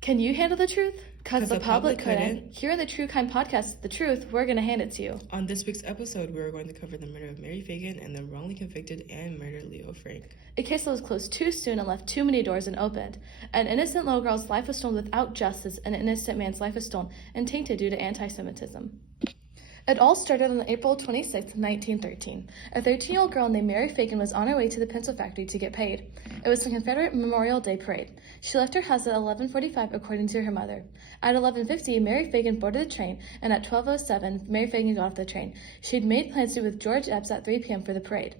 Can you handle the truth? Because the public couldn't. Here in the True Crime Podcast, The Truth, we're going to hand it to you. On this week's episode, we are going to cover the murder of Mary Phagan and the wrongly convicted and murdered Leo Frank. A case that was closed too soon and left too many doors unopened. An innocent little girl's life was stolen without justice, and an innocent man's life was stolen and tainted due to anti-Semitism. It all started on April 26, 1913. A 13-year-old girl named Mary Phagan was on her way to the pencil factory to get paid. It was the Confederate Memorial Day Parade. She left her house at 11:45, according to her mother. At 11:50, Mary Phagan boarded the train, and at 12:07, Mary Phagan got off the train. She had made plans to be with George Epps at 3 p.m. for the parade.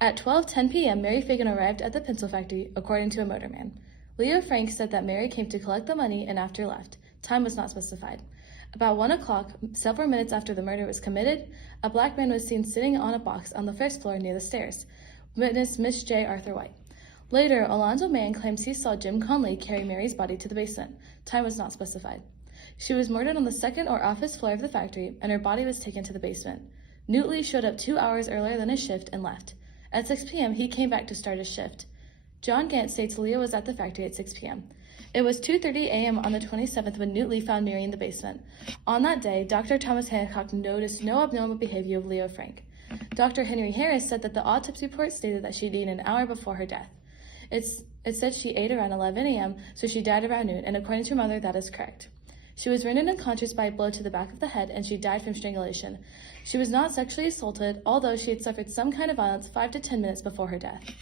At 12:10 p.m., Mary Phagan arrived at the pencil factory, according to a motorman. Leo Frank said that Mary came to collect the money and after left. Time was not specified. About 1 o'clock, several minutes after the murder was committed, a black man was seen sitting on a box on the first floor near the stairs. Witness Miss J. Arthur White. Later, Alonzo Mann claims he saw Jim Conley carry Mary's body to the basement. Time was not specified. She was murdered on the second or office floor of the factory, and her body was taken to the basement. Newtley showed up 2 hours earlier than his shift and left. At 6 p.m., he came back to start his shift. John Gant states Leo was at the factory at 6 p.m. It was 2:30 a.m. on the 27th when Newtley found Mary in the basement. On that day, Dr. Thomas Hancock noticed no abnormal behavior of Leo Frank. Dr. Henry Harris said that the autopsy report stated that she'd eaten an hour before her death. It said she ate around 11 a.m., so she died around noon, and according to her mother, that is correct. She was rendered unconscious by a blow to the back of the head, and she died from strangulation. She was not sexually assaulted, although she had suffered some kind of violence 5 to 10 minutes before her death.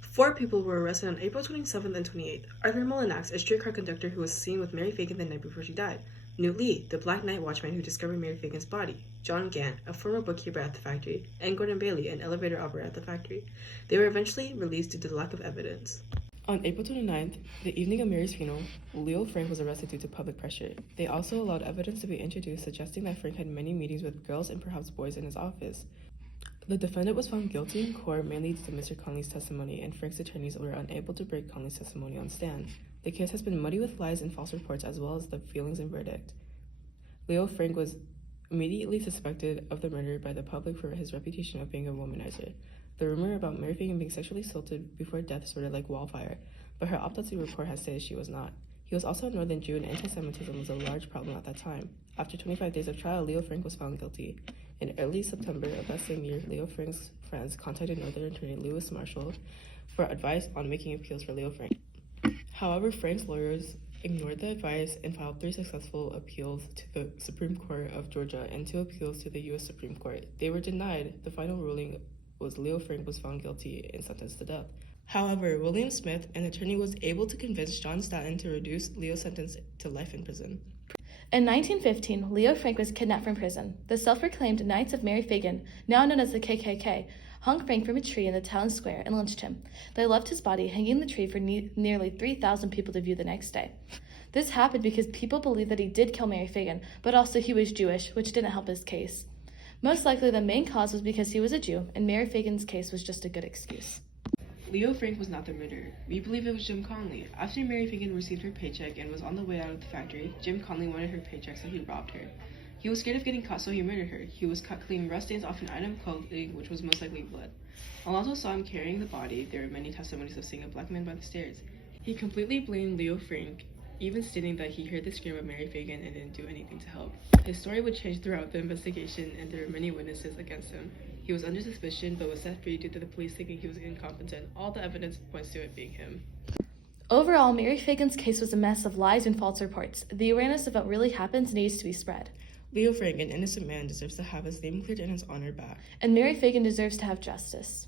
4 people were arrested on April 27th and 28th. Arthur Mullinax, a streetcar conductor who was seen with Mary Phagan the night before she died. Newt Lee, the black night watchman who discovered Mary Phagan's body. John Gant, a former bookkeeper at the factory. And Gordon Bailey, an elevator operator at the factory. They were eventually released due to the lack of evidence. On April 29th, the evening of Mary's funeral, Leo Frank was arrested due to public pressure. They also allowed evidence to be introduced suggesting that Frank had many meetings with girls and perhaps boys in his office. The defendant was found guilty in court mainly due to Mr. Conley's testimony, and Frank's attorneys were unable to break Conley's testimony on stand. The case has been muddy with lies and false reports as well as the feelings and verdict. Leo Frank was immediately suspected of the murder by the public for his reputation of being a womanizer. The rumor about Mary Phagan being sexually assaulted before death spread like wildfire, but her autopsy report has stated she was not. He was also a Northern Jew, and anti-Semitism was a large problem at that time. After 25 days of trial, Leo Frank was found guilty. In early September of that same year, Leo Frank's friends contacted Northern Attorney Lewis Marshall for advice on making appeals for Leo Frank. However, Frank's lawyers ignored the advice and filed 3 successful appeals to the Supreme Court of Georgia and 2 appeals to the U.S. Supreme Court. They were denied. The final ruling was Leo Frank was found guilty and sentenced to death. However, William Smith, an attorney, was able to convince John Stanton to reduce Leo's sentence to life in prison. In 1915, Leo Frank was kidnapped from prison. The self-proclaimed Knights of Mary Phagan, now known as the KKK, hung Frank from a tree in the town square and lynched him. They left his body hanging in the tree for nearly 3,000 people to view the next day. This happened because people believed that he did kill Mary Phagan, but also he was Jewish, which didn't help his case. Most likely the main cause was because he was a Jew, and Mary Phagan's case was just a good excuse. Leo Frank was not the murderer. We believe it was Jim Conley. After Mary Phagan received her paycheck and was on the way out of the factory, Jim Conley wanted her paycheck, so he robbed her. He was scared of getting caught, so he murdered her. He was caught cleaning rust stains off an item of clothing, which was most likely blood. Alonzo saw him carrying the body. There were many testimonies of seeing a black man by the stairs. He completely blamed Leo Frank, even stating that he heard the scream of Mary Phagan and didn't do anything to help. His story would change throughout the investigation, and there were many witnesses against him. He was under suspicion, but was set free due to the police thinking he was incompetent. All the evidence points to it being him. Overall, Mary Phagan's case was a mess of lies and false reports. The awareness of what really happens needs to be spread. Leo Frank, an innocent man, deserves to have his name cleared and his honor back. And Mary Phagan deserves to have justice.